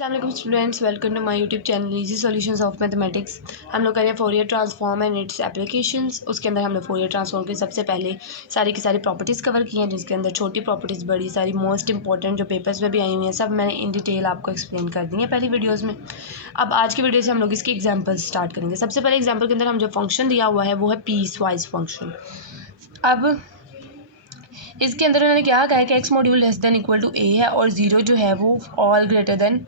अस्सलाम वालेकुम students, welcome to my YouTube channel easy solutions of mathematics. हम लोग करें Fourier transform and its applications. उसके अंदर हम लोग फोरियर ट्रांसफॉर्म के सबसे पहले सारी की सारी प्रॉपर्टीज़ कवर की हैं, जिसके अंदर छोटी प्रॉपर्टीज़ बड़ी सारी मोस्ट इंपॉर्टेंट जो पेपर्स में भी आई हुई हैं सब मैंने इन डिटेल आपको एक्सप्लेन कर दी हैं पहली वीडियोज़ में। अब आज की वीडियो से हम लोग इसकी एग्जाम्पल्स स्टार्ट करेंगे। सबसे पहले एग्जाम्पल के अंदर हम जो फंक्शन दिया हुआ है वो है पीस वाइज फंक्शन। अब इसके अंदर उन्होंने क्या कहा है कि X module less than equal to A है और ज़ीरो जो है वो all greater than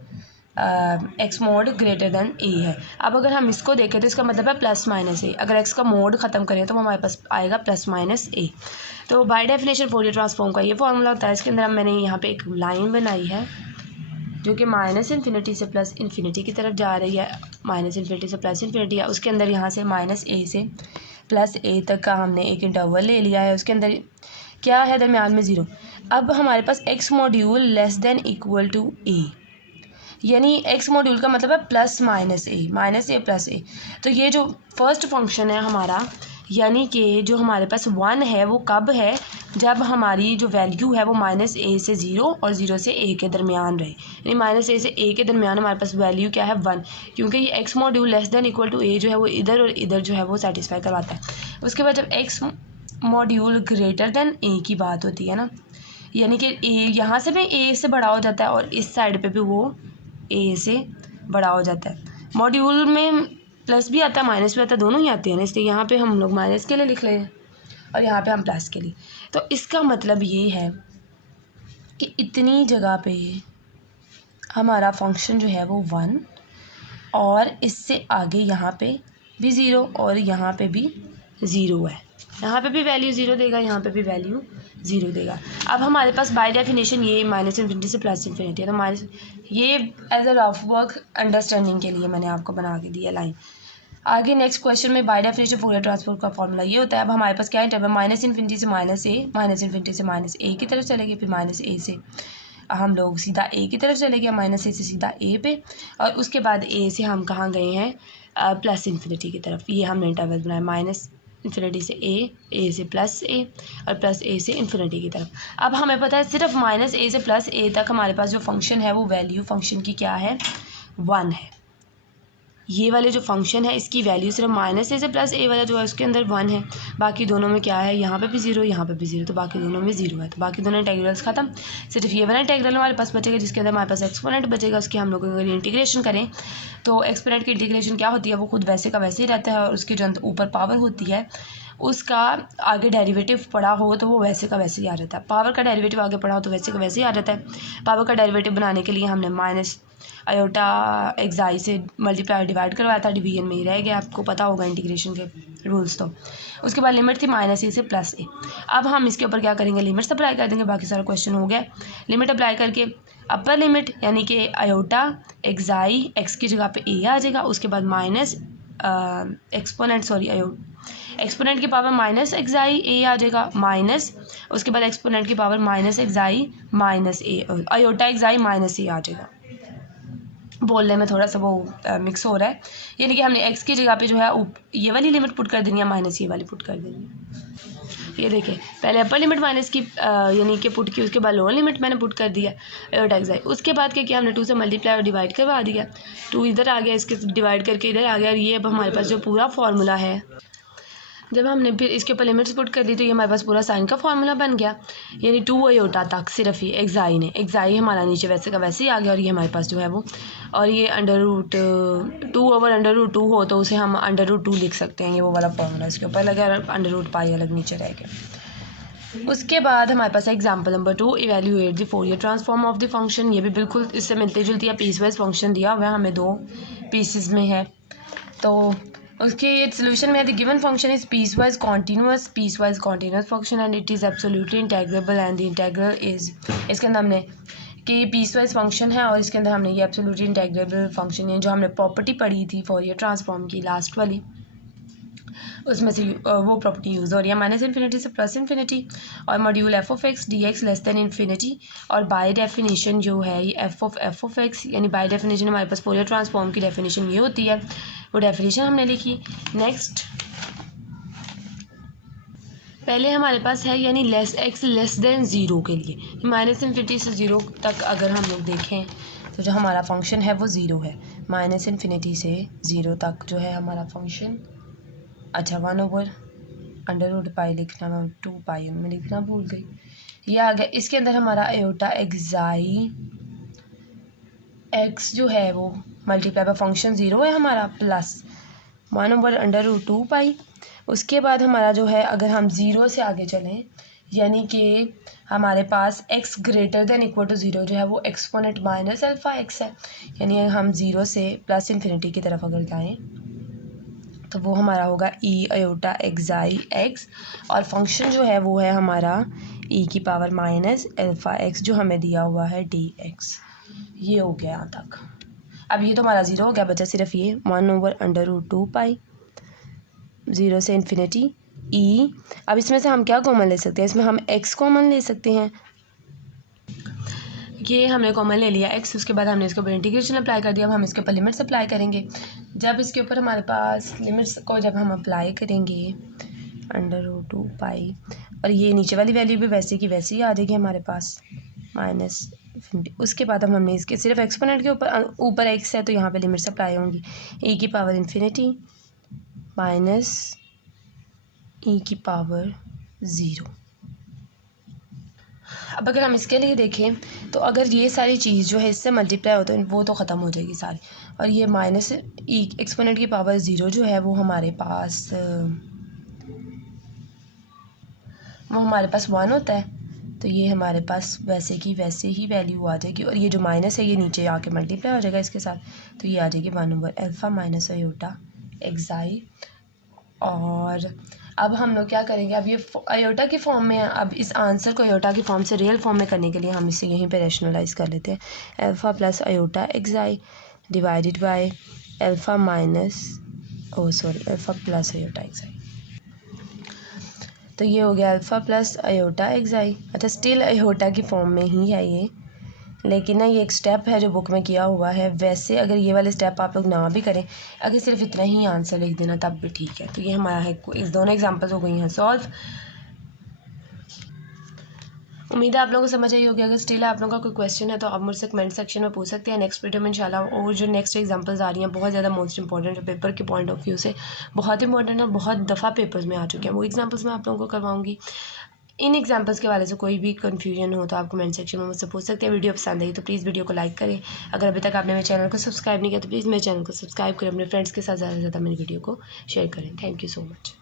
X mod greater than A है। अब अगर हम इसको देखें तो इसका मतलब है प्लस माइनस ए। अगर एक्स का मोड ख़त्म करें तो हमारे पास आएगा प्लस माइनस ए। तो बाय डेफिनेशन फोरियर ट्रांसफॉर्म का ये फॉर्मूला होता है। इसके अंदर मैंने यहाँ पे एक लाइन बनाई है जो कि माइनस इन्फिनिटी से प्लस इन्फिनिटी की तरफ जा रही है। माइनस इन्फिनिटी से प्लस इन्फिनिटी है, उसके अंदर यहाँ से माइनस ए से प्लस ए तक का हमने एक इंटरवल ले लिया है। उसके अंदर क्या है, दरमियान में ज़ीरो। अब हमारे पास X module less than equal to A, यानी एक्स मॉड्यूल का मतलब है plus minus A plus A. तो ये जो फर्स्ट फंक्शन है हमारा, यानी कि जो हमारे पास वन है वो कब है, जब हमारी जो वैल्यू है वो माइनस ए से ज़ीरो और ज़ीरो से ए के दरमियान रहे। यानी माइनस ए से ए के दरमियान हमारे पास वैल्यू क्या है, वन, क्योंकि ये X module less than equal to A जो है वो इधर और इधर जो है वो सेटिस्फाई करवाता है। उसके बाद जब एक्स मॉड्यूल ग्रेटर देन ए की बात होती है ना, यानी कि ए यहाँ से भी ए से बड़ा हो जाता है और इस साइड पे भी वो ए से बड़ा हो जाता है। मॉड्यूल में प्लस भी आता है माइनस भी आता है, दोनों ही आते हैं ना, इसलिए यहाँ पे हम लोग माइनस के लिए लिख रहे हैं और यहाँ पे हम प्लस के लिए। तो इसका मतलब ये है कि इतनी जगह पे हमारा फंक्शन जो है वो वन और इससे आगे यहाँ पे भी ज़ीरो और यहाँ पे भी ज़ीरो है। यहाँ पे भी वैल्यू ज़ीरो देगा, यहाँ पे भी वैल्यू ज़ीरो देगा। अब हमारे पास बाय डेफिनेशन ये माइनस इन्फिनिटी से प्लस इन्फिनिटी है, तो माइनस ये as a rough work understanding के लिए मैंने आपको बना के दिया लाइन। आगे नेक्स्ट क्वेश्चन में बाय डेफिनेशन फोरियर ट्रांसफॉर्म का फॉर्मूला ये होता है। अब हमारे पास क्या इंटरवल, माइनस इन्फिनिटी से माइनस ए, माइनस इन्फिनिटी से माइनस ए की तरफ चलेंगे, फिर माइनस ए से हम लोग सीधा ए की तरफ चले गए, माइनस ए से सीधा ए पे, और उसके बाद ए से हम कहाँ गए हैं, प्लस इन्फिनिटी की तरफ। ये हमने इंटरवल बनाया, माइनस इन्फिनिटी से ए से प्लस ए और प्लस ए से इन्फिनिटी की तरफ। अब हमें पता है सिर्फ माइनस ए से प्लस ए तक हमारे पास जो फंक्शन है वो वैल्यू फंक्शन की क्या है, वन है। ये वाले जो फंक्शन है इसकी वैल्यू सिर्फ माइनस ए से प्लस ए वाला जो है उसके अंदर वन है, बाकी दोनों में क्या है, यहाँ पे भी ज़ीरो यहाँ पे भी ज़ीरो, तो बाकी दोनों में ज़ीरो है। तो बाकी दोनों इंटीग्रल्स ख़त्म, सिर्फ ये वाला इंटीग्रल हमारे पास बचेगा जिसके अंदर हमारे पास एक्सपोनेंट बचेगा। उसकी हम लोग अगर इंटीग्रेशन करें तो एक्सपोनेंट की इंटीग्रेशन क्या होती है, वो खुद वैसे का वैसे ही रहता है और उसकी जो ऊपर पावर होती है उसका आगे डेरिवेटिव पढ़ा हो तो वो वैसे का वैसे ही आ जाता है। पावर का डेरिवेटिव आगे पढ़ा हो तो वैसे का वैसे ही आ जाता है। पावर का डेरिवेटिव बनाने के लिए हमने माइनस आयोटा एक्साई से मल्टीप्लाई डिवाइड करवाया था, डिवीजन में ही रह गया, आपको पता होगा इंटीग्रेशन के रूल्स। तो उसके बाद लिमिट थी माइनस ए से प्लस ए। अब हम इसके ऊपर क्या करेंगे, लिमिट्स अप्लाई कर देंगे, बाकी सारा क्वेश्चन हो गया। लिमिट अप्लाई करके अपर लिमिट यानी कि आयोटा एक्साई एक्स की जगह पे ए आ जाएगा, उसके बाद माइनस एक्सपोनेंट की पावर माइनस एक्साई ए आ जाएगा, माइनस उसके बाद एक्सपोनेंट की पावर माइनस एक्साई माइनस ए, आयोटा एक्साई माइनस ए आ जाएगा। बोलने में थोड़ा सा वो मिक्स हो रहा है, यानी कि हमने एक्स की जगह पे जो है ये वाली लिमिट पुट कर देनी है, माइनस ये वाली पुट कर देनी है। ये देखें, पहले अपर लिमिट माइनस की यानी कि पुट की, उसके बाद लोअर लिमिट मैंने पुट कर दिया आयोटा एक्साई। उसके बाद क्या किया हमने, टू से मल्टीप्लाई और डिवाइड करवा दिया, टू इधर आ गया, इसके डिवाइड करके इधर आ गया, और ये अब हमारे पास जो पूरा फार्मूला है, जब हमने फिर इसके ऊपर लिमिट्स पुट कर दी तो ये हमारे पास पूरा साइन का फार्मूला बन गया। यानी टू आयोटा तक सिर्फ ये एक्साई हमारा नीचे वैसे का वैसे ही आ गया, और ये हमारे पास जो है वो, और ये under root two over under root two हो तो उसे हम अंडर रूट टू लिख सकते हैं, ये वो वाला फार्मूला इसके ऊपर लगा, अंडर रूट पाई अलग नीचे रह गया। उसके बाद हमारे पास example number 2, evaluate the Fourier transform of the function. ये भी बिल्कुल इससे मिलती जुलती है, पीस वाइज फंक्शन दिया हुआ है हमें, दो पीसेस में है। तो उसके सोल्यूशन में the given function is peace wise continuous function and it is absolutely integrable and the integral is, इसके अंदर हमने कि पीस वाइज फंक्शन है और इसके अंदर हमने ये एब्सोल्युटली इंटेग्रेबल फंक्शन है, जो हमने प्रॉपर्टी पढ़ी थी फोरियर ट्रांसफॉर्म की लास्ट वाली, उसमें से वो प्रॉपर्टी यूज़ हो रही है, माइनस इन्फिनिटी से प्लस इन्फिनिटी और module F of x D x less than infinity. और बाय डेफिनेशन जो है ये एफ ऑफ एक्स, यानी बाय डेफिनेशन हमारे पास फोरियर ट्रांसफॉर्म की डेफिनेशन ये होती है, वो डेफिनेशन हमने लिखी। नेक्स्ट पहले हमारे पास है यानी less x less than zero के लिए, माइनस इन्फिनिटी से ज़ीरो तक अगर हम लोग देखें तो जो हमारा फंक्शन है वो ज़ीरो है, माइनस इन्फिनिटी से ज़ीरो तक जो है हमारा फंक्शन। अच्छा 1/√पाई लिखना, मैं 2 पाई में लिखना भूल गई, ये आ गया। इसके अंदर हमारा आयोटा एक्साई एक्स जो है वो मल्टीप्लाई बाय फंक्शन ज़ीरो है हमारा प्लस 1/√2 पाई। उसके बाद हमारा जो है, अगर हम ज़ीरो से आगे चलें, यानी कि हमारे पास x greater than equal to zero जो है वो एक्सपोनेंट माइनस अल्फ़ा एक्स है, यानी हम ज़ीरो से प्लस इन्फिनिटी की तरफ अगर जाएँ तो वो हमारा होगा e आयोटा एक्साई एक्स, और फंक्शन जो है वो है हमारा e की पावर माइनस अल्फ़ा एक्स जो हमें दिया हुआ है dx। ये हो गया यहाँ तक। अब ये तो हमारा ज़ीरो हो गया, बचा सिर्फ ये 1/√2 पाई, ज़ीरो से इन्फिनिटी e। अब इसमें से हम क्या कॉमन ले सकते हैं, इसमें हम x कॉमन ले सकते हैं, ये हमने कॉमन ले लिया x। उसके बाद हमने इसके ऊपर इंटीग्रेशन अप्लाई कर दिया। अब हम इसके ऊपर लिमिट्स अप्लाई करेंगे। जब इसके ऊपर हमारे पास लिमिट्स को जब हम अप्लाई करेंगे √2 पाई, और ये नीचे वाली वैल्यू भी वैसे की वैसे ही आ जाएगी हमारे पास माइनस इन्फिनिटी। उसके बाद हमने इसके सिर्फ एक्सपोनेंट के ऊपर x है तो यहाँ पे लिमिट्स अप्लाई होंगी, e की पावर इन्फिनिटी माइनस e की पावर ज़ीरो। अब अगर हम इसके लिए देखें तो अगर ये सारी चीज़ जो है इससे मल्टीप्लाई होता है वो तो ख़त्म हो जाएगी सारी, और ये माइनस ई एक्सपोनेंट की पावर ज़ीरो जो है वो हमारे पास 1 होता है। तो ये हमारे पास वैसे की वैसे ही वैल्यू आ जाएगी, और ये जो माइनस है ये नीचे आके मल्टीप्लाई हो जाएगा इसके साथ, तो ये आ जाएगी 1/अल्फ़ा माइनस आयोटा एक्साई। और अब हम लोग क्या करेंगे, अब ये आयोटा की फॉर्म में है, अब इस आंसर को आयोटा की फॉर्म से रियल फॉर्म में करने के लिए हम इसे यहीं पे रैशनलाइज कर लेते हैं। Alpha plus iota एक्साई divided by alpha plus iota एक्साई। तो ये हो गया अल्फ़ा प्लस आयोटा एक्साई। अच्छा स्टिल आयोटा की फॉर्म में ही है ये, लेकिन ना ये एक स्टेप है जो बुक में किया हुआ है। वैसे अगर ये वाले स्टेप आप लोग ना भी करें, अगर सिर्फ इतना ही आंसर लिख देना तब भी ठीक है। तो ये हमारा है, इस दोनों एग्जांपल्स हो गई हैं सॉल्व। उम्मीद है आप लोगों को समझ आई होगी। अगर स्टिल आप लोगों का कोई क्वेश्चन है तो आप मुझसे कमेंट सेक्शन में पूछ सकते हैं। नेक्स्ट वीडियो में इंशाल्लाह और जो नेक्स्ट एग्जांपल्स आ रही हैं बहुत ज़्यादा मोस्ट इंपॉर्टेंट है, पेपर के पॉइंट ऑफ व्यू से बहुत इंपॉर्टेंट है, बहुत दफ़ा पेपर्स में आ चुके हैं, वो एग्जाम्पल्स मैं आप लोगों को करवाऊँगी। इन एग्जाम्पल्स के वाले से कोई भी कन्फ्यूजन हो तो आप कमेंट सेक्शन में मुझसे पूछ सकते हैं। वीडियो पसंद आई तो प्लीज़ वीडियो को लाइक करें। अगर अभी तक आपने मेरे चैनल को सब्सक्राइब नहीं किया तो प्लीज़ मेरे चैनल को सब्सक्राइब करें। अपने फ्रेंड्स के साथ ज़्यादा से ज़्यादा मेरी वीडियो को शेयर करें। Thank you so much.